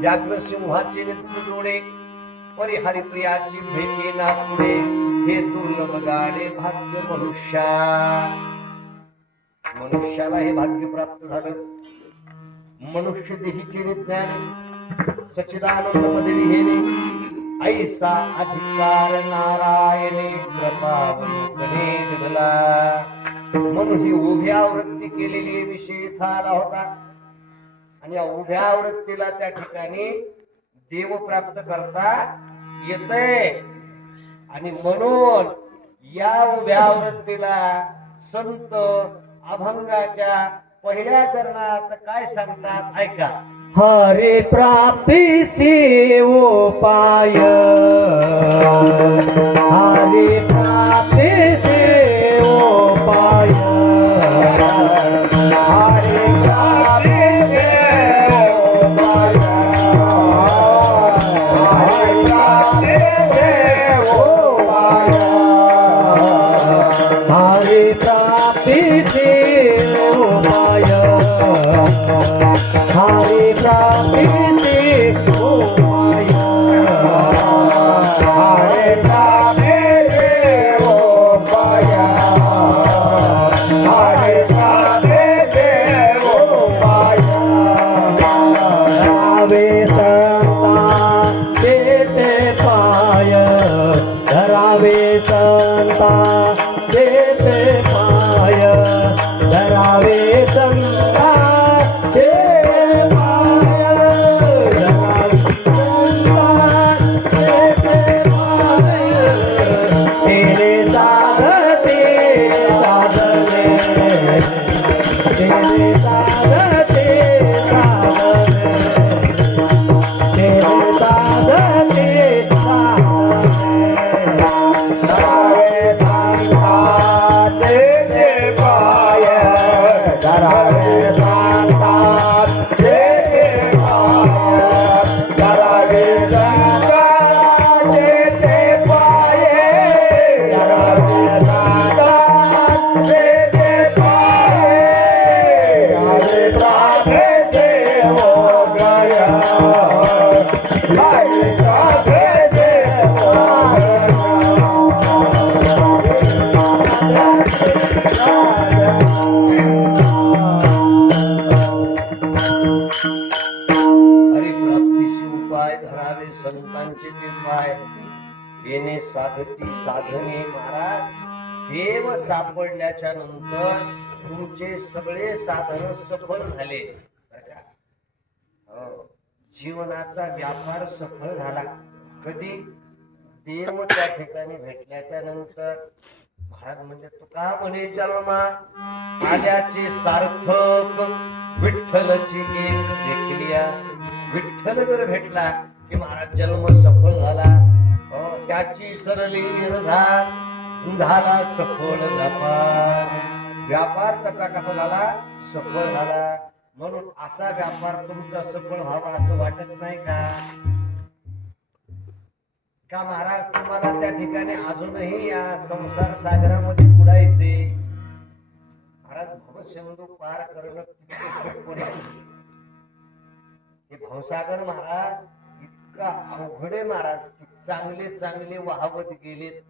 व्याघ्र सिंहाचे नेत्र डोळे परिहारी प्रियाची ना पुढे हे दुर्लभ गाडे भाग्य मनुष्या. मनुष्याला हे भाग्य प्राप्त झालं. मनुष्य देहीचे ज्ञान सचिदानंदमध्ये लिहिले. ऐसा अधिकार नारायणे कृपावलोकने दिला म्हणून ही उभ्या वृत्ती केलेली विषय थाला आला होता. आणि या उभ्या आवृत्तीला त्या ठिकाणी देव प्राप्त करता येतय. आणि म्हणून या उभ्या आवृत्तीला संत अभंगाच्या पहिल्या चरणात काय सांगतात ऐका. हरे प्राप्तीचे उपाय हरे प्राप्तीचे उपाय हरी उपाय धरावे संतांचे ते पाय येणे साधती साधने महाराज. देव सापडल्याच्या नंतर तुमचे सगळे साधन सफल झाले. हो, जीवनाचा व्यापार सफल झाला. कधी देव त्या ठिकाणी भेटल्याच्या नंतर महाराज म्हणजे तुका म्हणे जन्मा आल्याचे सार्थक विठ्ठलची एक देखील विठ्ठल जर भेटला की महाराज जन्म सफळ झाला त्याची सरली निर्धार झाला सफल व्यापार. व्यापार त्याचा कसा झाला? सफल झाला. म्हणून असा व्यापार तुमचा सफळ व्हावा असं वाटत नाही का? का महाराज तुम्हाला त्या ठिकाणी अजूनही या संसार सागरामध्ये बुडायचे? महाराज भवसिंधू पार करणं हे भवसागर महाराज इतका अवघड आहे महाराज की चांगले चांगले वाहवत गेलेत.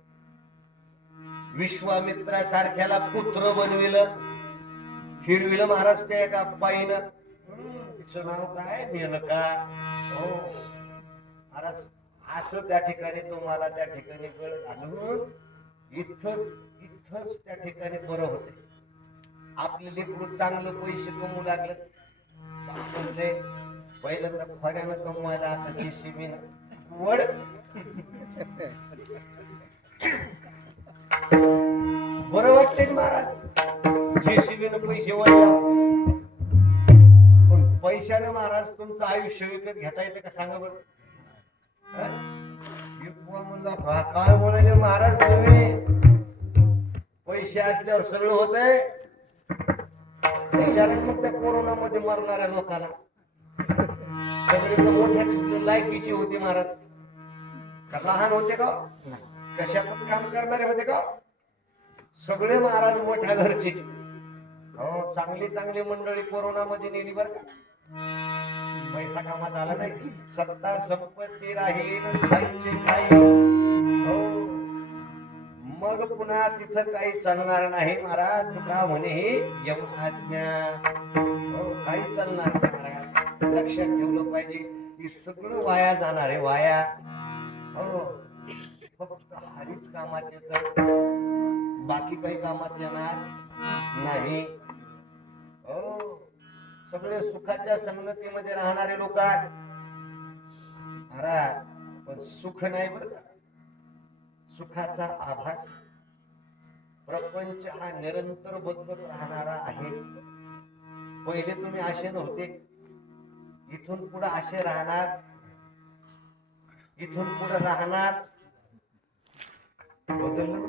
विश्वामित्रासारख्याला पुत्र बनविलं. फिरविलं महाराज त्या एका बाईनं. तिचं नाव काय? मेनका. हो. महाराज असं त्या ठिकाणी तुम्हाला त्या ठिकाणी गळ घालून इथं इथंच त्या ठिकाणी बरं होते. आपले लेकरू चांगलं पैसे कमवू लागले. म्हणजे पहिल्यांदा फड्यानं कमवायला आता जेसीबी वड. बरं वाटते महाराज? जे जेसीबीनं पैसे वळल्या पण पैशाने महाराज तुमचं आयुष्य विकत घेता येतं का? सांगा बरं. विकवा काय बोलायचे महाराज तुम्ही. पैसे असल्यावर सगळं होतंय. विचारा मग त्या कोरोनामध्ये मरणाऱ्या लोकांना. सगळे मोठ्या लायकीची होती महाराज. का लहान होते का? कशात काम करणारे होते का? सगळे महाराज मोठ्या घरचे. हो चांगली चांगली मंडळी कोरोनामध्ये नेली बरं का. पैसा कामात आला नाही. सत्ता संपत्ती राहील खायचे काही हो. मग पुन्हा तिथं काही चालणार नाही महाराज. तुका म्हणे? हे यमआज्ञा हो काही चालणार नाही महाराज. लक्षात ठेवलं पाहिजे की सगळं वाया जाणार आहे वाया. हो. फक्त हरीच कामात येत. बाकी काही कामात येणार नाही. हो. सगळे सुखाच्या संगतीमध्ये राहणारे लोक आहेत. महाराज पण सुख नाही बर का? सुखाचा आभास. प्रपंच हा निरंतर बदलत राहणारा आहे. पहिले तुम्ही असे नव्हते. इथून पुढे असे राहणार. इथून पुढे राहणार. बदललं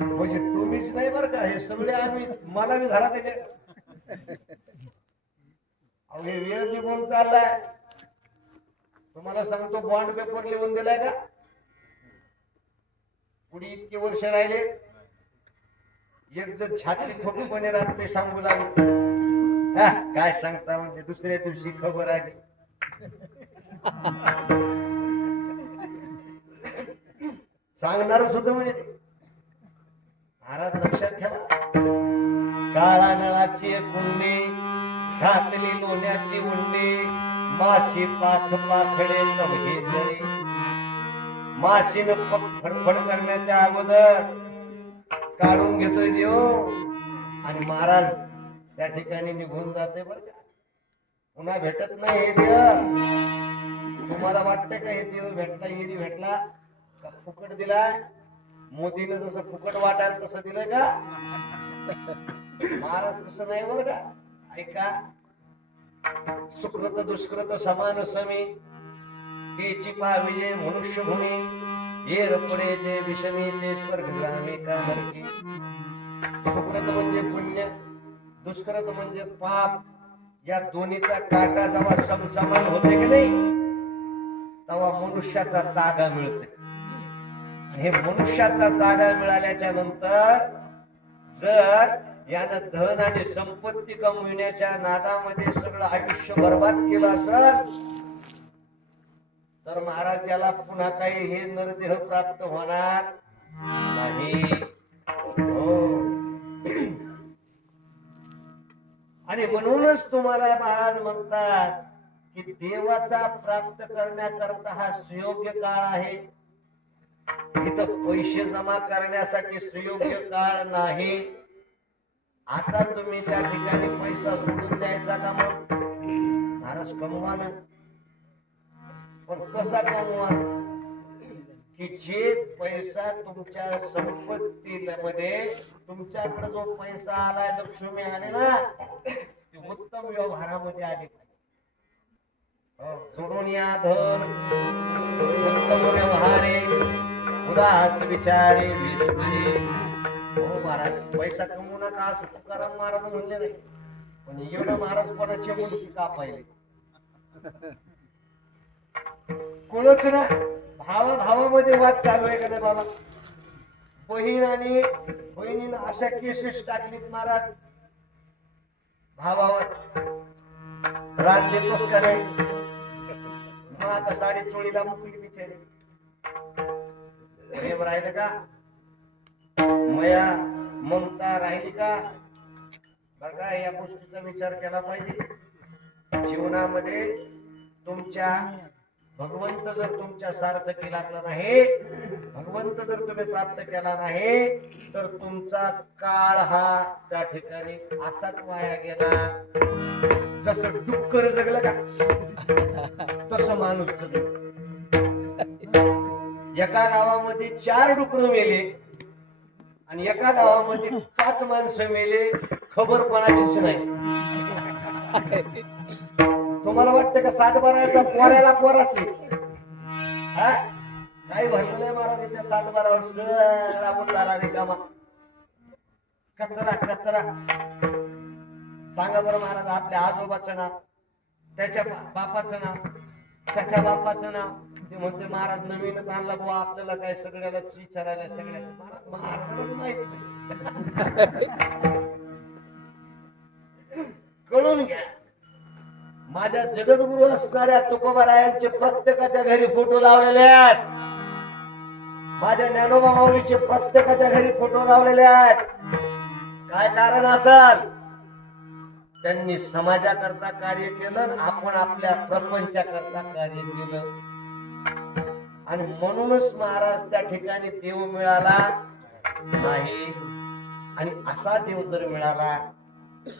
म्हणजे तुम्हीच नाही बरं का? हे सगळे आम्ही मला मी झाला त्याच्या अहो, हे वेळ निघून चाललाय. तुम्हाला सांगतो बॉन्ड पेपर लिहून दिलाय का? पुढे इतके वर्ष राहिले. एक जर छाती ठोकपणे रात्री सांगू लागले. काय सांगता म्हणजे दुसऱ्या दिवशी खबर आली. सांगणारच होत म्हणे ते. महाराज लक्षात ठेवा. काळा नळाची कुंडी घातली लोण्याची उंडी माशी पाख पाखडे नवघे सरी. माशीन फडफड करण्याच्या अगोदर काढून घेतोय देव. आणि महाराज त्या ठिकाणी निघून जाते बर का. पुन्हा भेटत नाही हे देव. तुम्हाला वाटतंय का हे देव भेटला येरी भेटला? का फुकट दिलाय? मोदीनं जसं फुकट वाटायला तसं दिलंय का? महाराज तसं नाही बरं का? ऐका. सुकृत दुष्कृत समान समी. तेची पाविजे मनुष्यभूमी ये रपडे जे विषमी ते स्वर्गगामी का हरकी सुकृत म्हणजे पुण्य दुष्कृत म्हणजे पाप. या दोन्हीचा काटा जेव्हा समसमान होते की नाही तेव्हा मनुष्याचा तागा मिळते. हे मनुष्याचा तागा मिळाल्याच्या नंतर जर यानं धन आणि संपत्ती कमविण्याच्या नादामध्ये सगळं आयुष्य बर्बाद केलं असेल तर महाराज याला पुन्हा काही हे नरदेह प्राप्त होणार नाही. हो. आणि म्हणूनच तुम्हाला महाराज म्हणतात की देवाचा प्राप्त करण्याकरता हा सुयोग्य काळ आहे. इथं पैसे जमा करण्यासाठी सुयोग्य काळ नाही. आता तुम्ही त्या ठिकाणी पैसा सोडून द्यायचा का मग? महाराज कमवा ना. पण कसा कमवा? की जे पैसा तुमच्या संपत्तीमध्ये तुमच्याकडे जो पैसा आलाय लक्ष्मी आले ना ते उत्तम व्यवहारामध्ये आले पाहिजे. हो, सोडून या धन. उत्तम व्यवहारे उदास विचारे विचमारे हो महाराज पैसा कम नका असं तुकाराम महाराज म्हणले नाही. पण एवढं महाराज कोणाची मुलगी का पाहिले? कोणच ना भावा भावामध्ये वाद चालू आहे का नाही बाबा? बहीण आणि बहिणीनं अशा केसेस टाकलीत महाराज. भावावर. राग देतोस का नाही? मग आता साडी चोळीला मुकली बिचारी. प्रेम राहिलं का? मया ममता राहिली का? बघा या गोष्टीचा विचार केला पाहिजे. जीवनामध्ये तुमच्या भगवंत जर तुमच्या सार्थकी लागला नाही भगवंत जर तुम्ही प्राप्त केला नाही तर तुमचा काळ हा त्या ठिकाणी असाच वाया गेला. जसं डुक्कर जगलं का तसं माणूस जगलं. एका गावामध्ये चार डुकर मेले. आणि एका गावामध्ये पाच माणसं मेले खबर कोणाचीच नाही. तुम्हाला वाटतं का सात बाराचा पोऱ्याला पोराच आहे? हा? काही भरलं नाही महाराजाच्या सात बारा वर्ष राबवताना रिकामा कचरा कचरा. सांगा बरं महाराज आपल्या आजोबाचं नाव त्याच्या बापाचं नाव त्याच्या बापाचं नाव. ते म्हणते महाराज नवीनच आणला बुवा आपल्याला काय सगळ्यालाच विचारायला सगळ्याच. महाराज महाराजालाच माहीत नाही. कळून घ्या. माझ्या जगद्गुरु असणाऱ्या तुकोबारायांचे प्रत्येकाच्या घरी फोटो लावलेले आहेत. माझ्या ज्ञानोबा माऊलीचे प्रत्येकाच्या घरी फोटो लावलेले आहेत. काय कारण असाल? त्यांनी समाजाकरता कार्य केलं आपण आपल्या प्रपंचाकरता कार्य केलं. आणि म्हणूनच महाराज त्या ठिकाणी देव मिळाला नाही. आणि असा देव जर मिळाला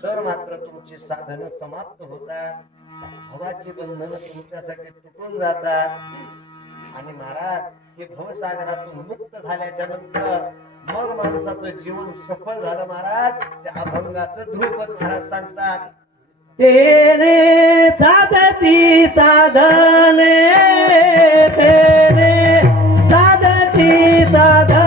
तर मात्र तुमची साधनं समाप्त होतात. भवाची बंधन तुमच्यासाठी तुटून जातात. आणि महाराज हे भवसागरातून मुक्त झाल्याच्यानंतर मग माणसाचं जीवन सफल झालं महाराज. त्या अभंगाचं ध्रुपद महाराज सांगतात. तेने साधती साधने तेने साधती साधन.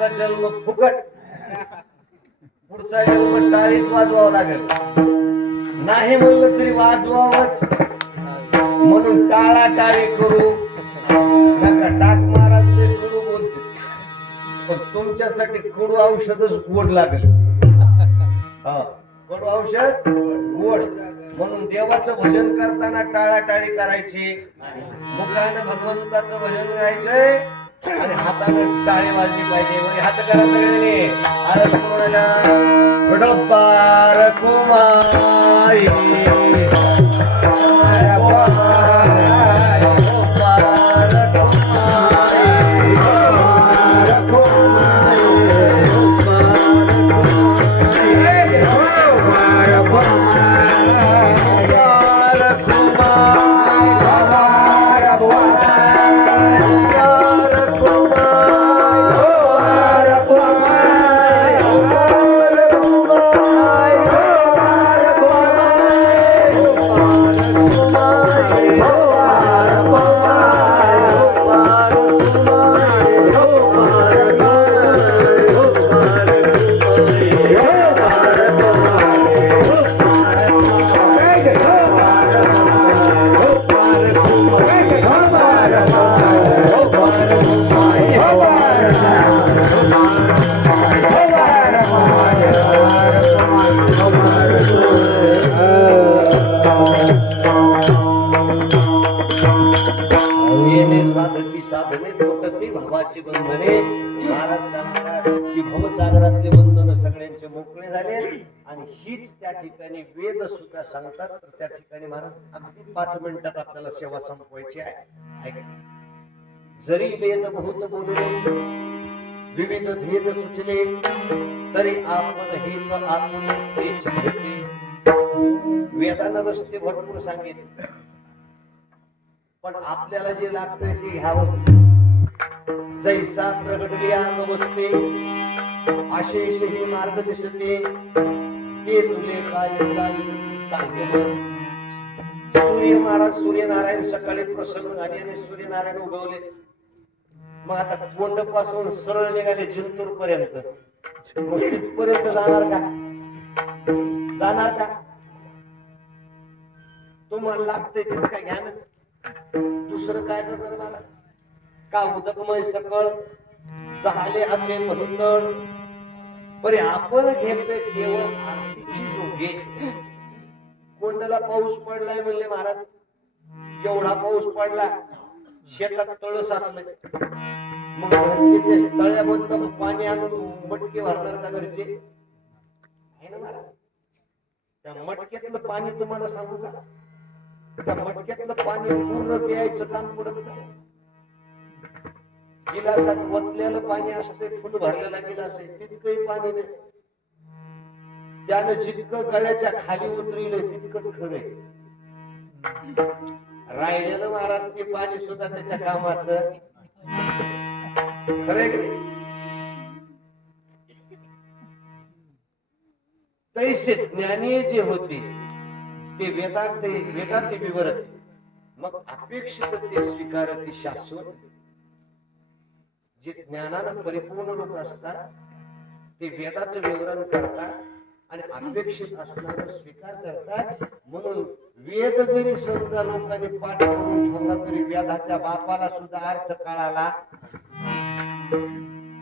वाजवण्याचा जन्म फुकट. पुढचा जन्म टाळीच वाजवावा लागेल. नाही म्हणलं तरी वाजवावच. म्हणून टाळा टाळी करू. नका टाक महाराज ते कडू बोलते पण तुमच्यासाठी कडू औषधच गोड लागेल. हा कडू औषध गोड. म्हणून देवाचं भजन करताना टाळाटाळी करायची. मुखानं भगवंताचं भजन गायचंय. आणि हातानं टाळी वाजली पाहिजे म्हणजे हात करा सगळ्यांनी. आळस करू नका विठोबार कुमारी कृपया सांगतात. तर त्या ठिकाणी महाराज अगदी पाच मिनिटात आपल्याला सेवा संपवायची आहे. जरी वेद बहुत बोलले विविध भेद सुचले तरी आपण हे आतून वेदानं रस्ते भरपूर सांगितले. पण आपल्याला जे लागतंय ते घ्यावं जैसा प्रगटली अंग बसते अशेष हे मार्ग दिसते ते तुले काय चालू सूर्य महाराज सूर्यनारायण सकाळी प्रसन्न झाले आणि सूर्यनारायण उगवले. मग आता कोंडपासून सरळ निघाले जिंतूर पर्यंत. तिथपर्यंत जाणार का? जाणार का? तुम्हाला लागतंय तितका घ्या ना दुसरं काय करणार मला? का उदकमय सकळ? झाले असे म्हणून बरे आपण घेतले केवळ आरतीची जोगे कोंडाला पाऊस पडलाय म्हणले महाराज. एवढा पाऊस पडला शेतात तळ साचलंय मग घरचे ते मग पाणी आणून मटके भरणार का घरचे? आहे ना महाराज. त्या मटक्यातलं पाणी तुम्हाला सांगू का? त्या मटक्यातलं पाणी पूर्ण प्यायचं काम पडत नाही. गिलासात वतलेलं पाणी असते फुल भरलेला गिलास आहे तितकंही पाणी नाही. त्यानं जितकं गळ्याच्या खाली उतरलं तितकंच खरंय राहिलेलं महाराज ते पाणी सुद्धा त्याच्या कामाचं. खरंय तैसे ज्ञानी जे होते ते वेदांत वेदांत विवरत मग अपेक्षित ते स्वीकारते शाश्वत. जे ज्ञानानं परिपूर्ण लोक असतात ते वेदाचं विवरण करतात. आणि अपेक्षित असणारा स्वीकार करतात. म्हणून वेद जरी समजा लोकांनी पाठ करून ठेवला तरी वेदाच्या बापाला सुद्धा अर्थ कळाला.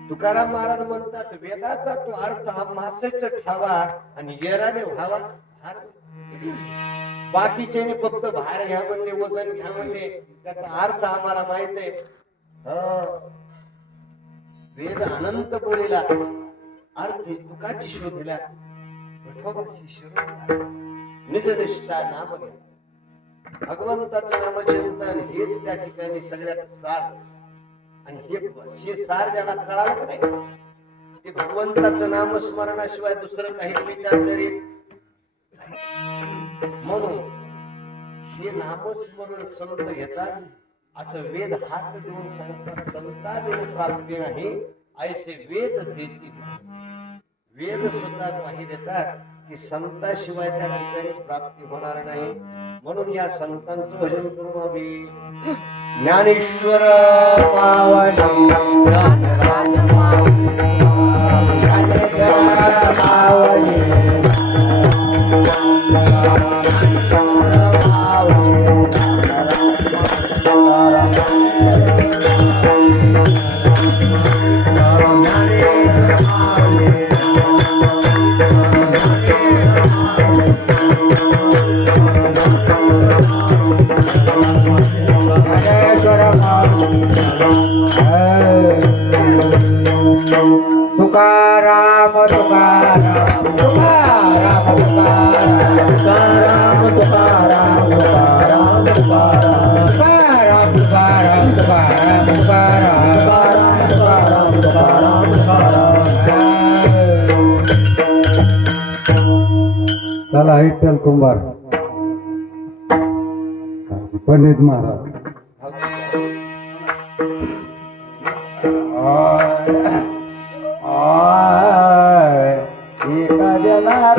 तुकाराम महाराज म्हणतात वेदाचा तो अर्थ मासेच ठावा आणि येराने व्हावा. भार बाकीचे फक्त भार घ्या म्हणले वजन घ्या म्हणले त्याचा अर्थ आम्हाला माहीत आहे. वेद अनंत बोलीला अर्थ तुकाची शोधला. विठोबाची शोधला निजनिष्ठा नाम घ्या. भगवंताचं नामचिंतन हेच त्या ठिकाणी सगळ्यात सार. आणि हे हे सार ज्याला कळावं नाही ते भगवंताचं नामस्मरणाशिवाय दुसरं काही विचार करीत म्हणून हे नामस्मरण संत घेतात असं वेद हात देऊन सांगतात संता वेद प्राप्ती नाही ऐसे वेद देतील वेद सुद्धा ग्वाही देतात की संताशिवाय त्या ठिकाणी प्राप्ती होणार नाही. म्हणून या संतांचं भजन करू आम्ही. ज्ञानेश्वर पावली पावली त्याला विठ्ठल कुंभार. पंडित महाराज. एखाद्याला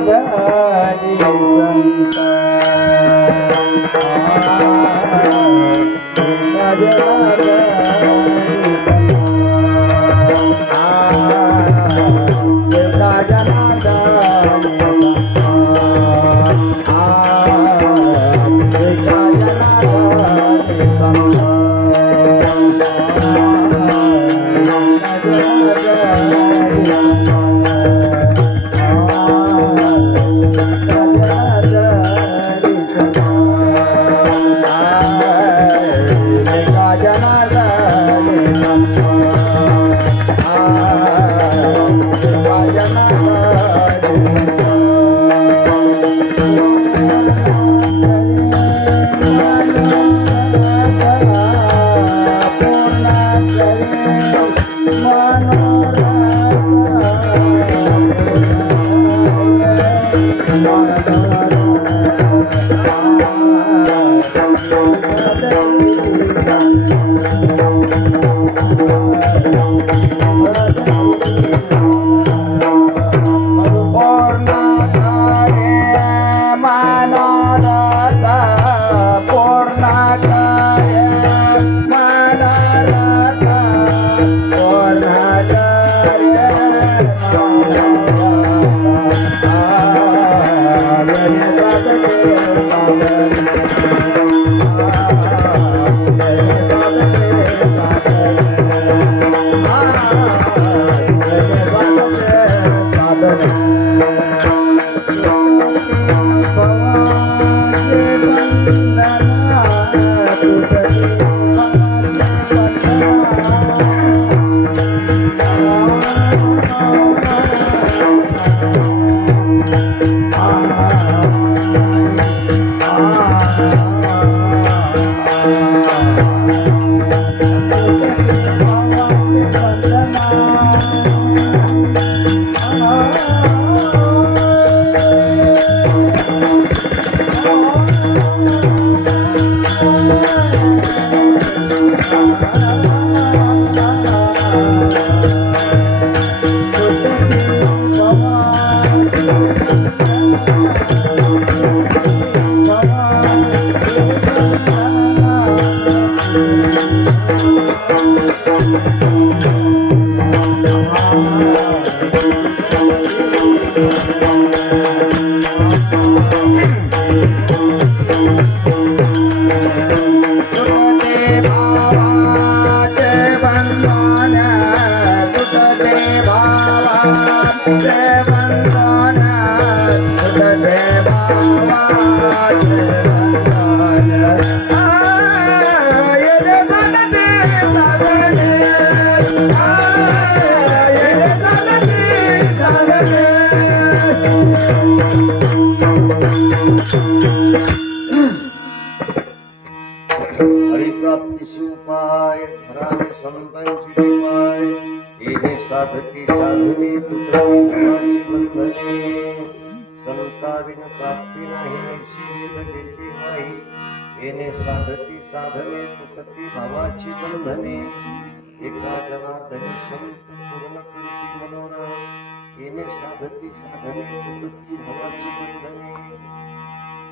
ராஜா Thank you. हरिप्राप्तीशी उपाय संतांची साधने तुटती बंधने संताविन प्राप्ती नाही ऐशी नाही। येणे साधती साधने तुटती भावाची बंधने एका जनार्दने संत पूर्ण कृती मनोरा येणे साधती साधने प्रवृत्ती भावाची बंधने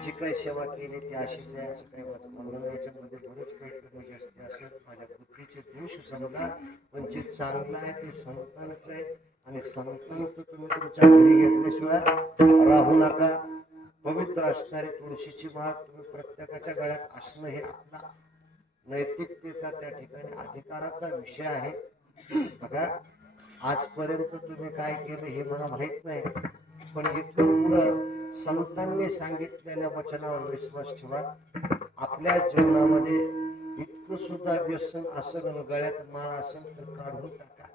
जी काही सेवा केली ती अशीच आहे असं काही माझं म्हणणं याच्यामध्ये बरेच काही कमी असते असं माझ्या बुद्धीचे दोष समजा. पण जे चांगलं आहे ते संतांचं आहे. आणि संतांचं तुम्ही तुमच्या घरी घेतल्याशिवाय राहू नका. पवित्र असणारी तुळशीची माळ तुम्ही प्रत्येकाच्या गळ्यात असणं हे आपला नैतिकतेचा त्या ठिकाणी अधिकाराचा विषय आहे. बघा. आजपर्यंत तुम्ही काय केलं हे मला माहीत नाही. पण इथून पुढं संतांनी सांगितलेल्या वचनावर विश्वास ठेवा. आपल्या जीवनामध्ये इतकं सुद्धा व्यसन असेल गळ्यात माळ असेल तर काढून टाका.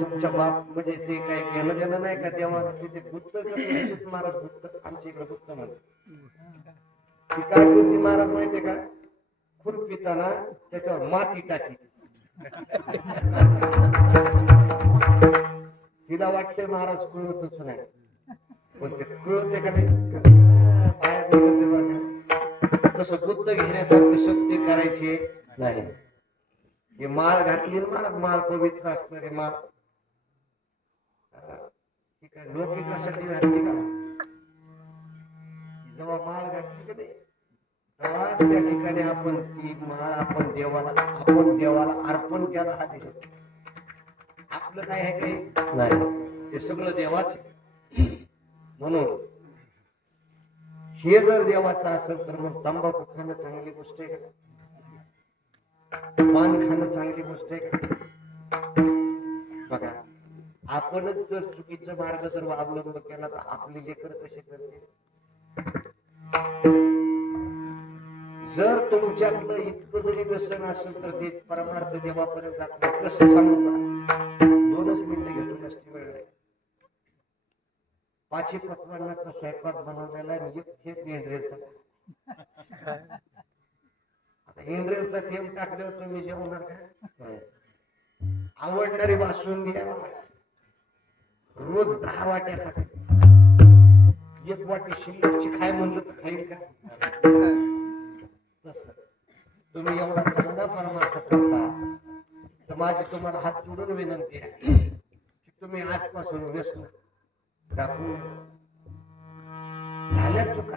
तुमच्या बाप म्हणजे ते काही केलं गेलं नाही का तेव्हा तिथे बुद्ध महाराज बुद्ध आमच्या इकडे बुद्ध म्हणतात ती काय महाराज माहितीये का? खुरपिताना त्याच्यावर माती टाकी. तिला वाटते महाराज कळतच नाही. पण ते कळते का नाही? तसं गुप्त घेण्यासारखी शक्ती करायची नाही. हे माळ घातली ना महाराज माळ पवित्र असणारी माळ. लोकिकासाठी घातली का? जेव्हा माळ घातली का नाही? तेव्हाच त्या ठिकाणी आपण ती माळ आपण देवाला आपण देवाला अर्पण केला हा देव आपलं काय आहे काही नाही. हे सगळं देवाच म्हणून हे जर देवाचं असेल तर मग तंबाखू खाणं चांगली गोष्ट आहे का? पान खाणं चांगली गोष्ट आहे का? बघा आपणच जर चुकीचा मार्ग जर अवलंब केला तर आपली लेकर कशी करते जर तुमच्यातलं इतकं जरी व्यसन असेल तर ते परमार्थ देवापर्यंत जात. कसं सांगू का दोनच मिनिटं घेतो जास्ती वेळ नाही. पाचही पकवानाचा स्वयंपाक बनवलेला आहे म्हणजे एक थेट इंड्रेलचा आता इंड्रेलचा थेंब टाकल्यावर तुम्ही जेवणार का? आवडणारी बासुंदी घ्या. रोज दहा वाट्या खाते. एक वाटी शिल्लकची खाय म्हणलं तर खाईल का? तसं तुम्ही एवढा चांगला परमार्थ करता तर माझी तुम्हाला हात जोडून विनंती आहे की तुम्ही आजपासून व्यसन राखून झाल्या चुका.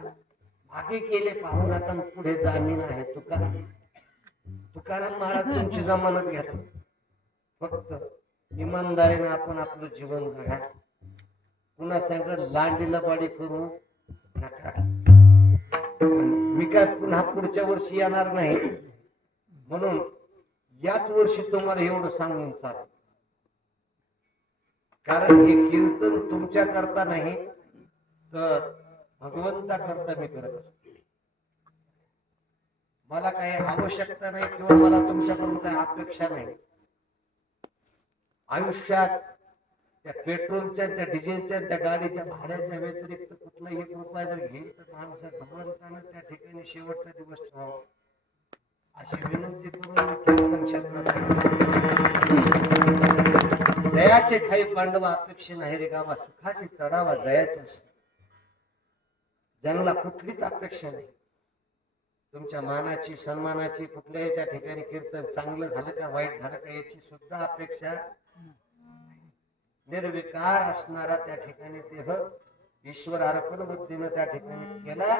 मागे केले पाहून आता पुढे जामीन आहे तुकाराम. तुकाराम महाराज तुमची जमानत घेतात. फक्त इमानदारीने आपण आपलं जीवन जगा पुन्हा सगळं लांडीला बाडी करू नका. मी काय पुन्हा पुढच्या वर्षी येणार नाही. म्हणून याच वर्षी तुम्हाला एवढं सांगून चाल कारण हे कीर्तन तुमच्या करता नाही तर भगवंता करता मी करत असतो. मला काही आवश्यकता नाही किंवा मला तुमच्याकडून काही अपेक्षा नाही. आयुष्यात त्या पेट्रोलच्या त्या डिझेलच्या त्या गाडीच्या भाड्याच्या व्यतिरिक्त कुठला एक रुपया जर घेईल तर माणसं भगवंतानं त्या ठिकाणी शेवटचा दिवस ठेवावा. अशी विनंती करून कीर्तन क्षेत्रात जयाचे काही पांडवा अपेक्षा नाही रे गावा सुखाशी चढावा जयाचे जंगला कुठलीच अपेक्षा नाही. तुमच्या मानाची सन्मानाची कुठल्याही त्या ठिकाणी कीर्तन चांगलं झालं का वाईट झालं का याची सुद्धा अपेक्षा निर्विकार असणारा त्या ठिकाणी देह ईश्वर अर्पण बुद्धीनं त्या ठिकाणी केला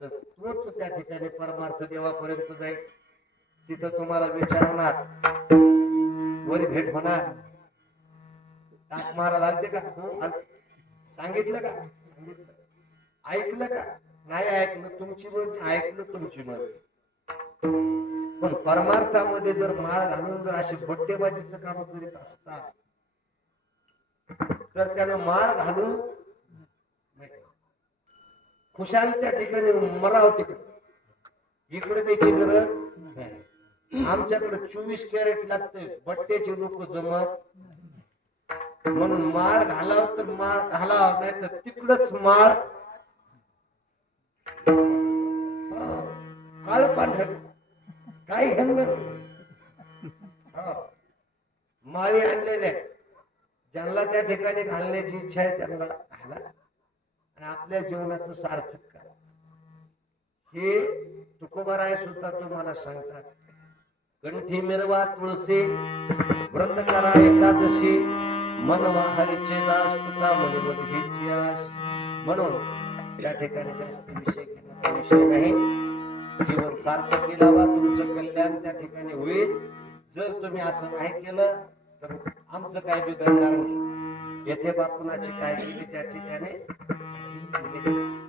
तर तोच त्या ठिकाणी परमार्थ देवापर्यंत जाईल. तिथं तुम्हाला विचारणार वर भेट होणार. टाक मारा लागते का? हो, सांगितलं का? सांगितलं. ऐकलं का? नाही ऐकलं तुमची मत ऐकलं तुमची मत पण परमार्थामध्ये जर माळ घालून जर असे बट्टेबाजीचं काम करीत असतात तर त्यानं माळ घालून खुशाल त्या ठिकाणी मराव तिकडे इकडे त्याची गरज? नाही. आमच्याकडे चोवीस कॅरेट लागते बट्ट्याचे लोक जमत. म्हणून माळ घालाव तर माळ घालाव नाही तर तिकडच माळ. काळ पांढर. काही हंगर. माळी आणलेल्या ज्यांना त्या ठिकाणी घालण्याची इच्छा आहे त्यांना घाला. आणि आपल्या जीवनाचं सार्थक करा. हे तुकोबाराय सुद्धा तुम्हाला सांगतात. कंठी मिरवा तुळशी व्रत करा एकादशी मनवा हरीचे दास तुका म्हणून घ्यायची आस. म्हणून त्या ठिकाणी जास्त विषय घेण्याचा विषय नाही. जीवन सार्थक लावा तुमचं कल्याण त्या ठिकाणी होईल. जर तुम्ही असं नाही केलं तर आमचं काय बिघडणार नाही. येथे बापुनाची काय केली त्याने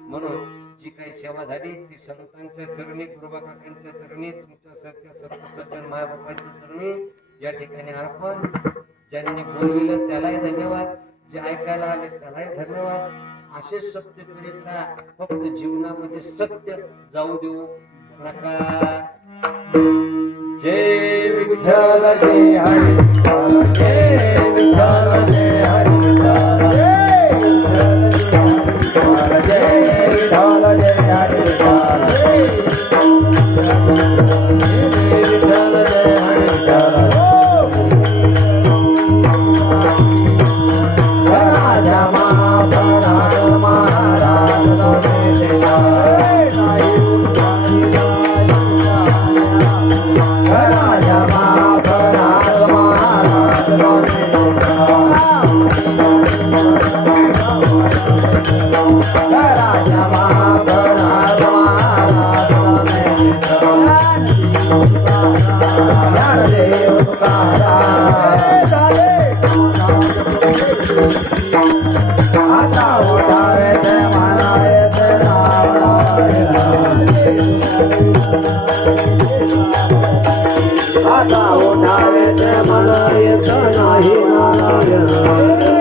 म्हणून जी काही सेवा झाली ती संतांच्या चरणी गुरुबाकाकांच्या चरणी तुमच्या सारख्या सर्व सज्जन मायबापांच्या चरणी या ठिकाणी अर्पण. ज्यांनी बोलविलं त्यालाही धन्यवाद. जे ऐकायला आले त्यालाही धन्यवाद. असे सत्य करीत राहा. फक्त जीवनामध्ये सत्य जाऊ देऊ. जय विठ्ठल जय हरी विठ्ठल, जय विठ्ठल जय हरी विठ्ठल, जय विठ्ठल जय हरी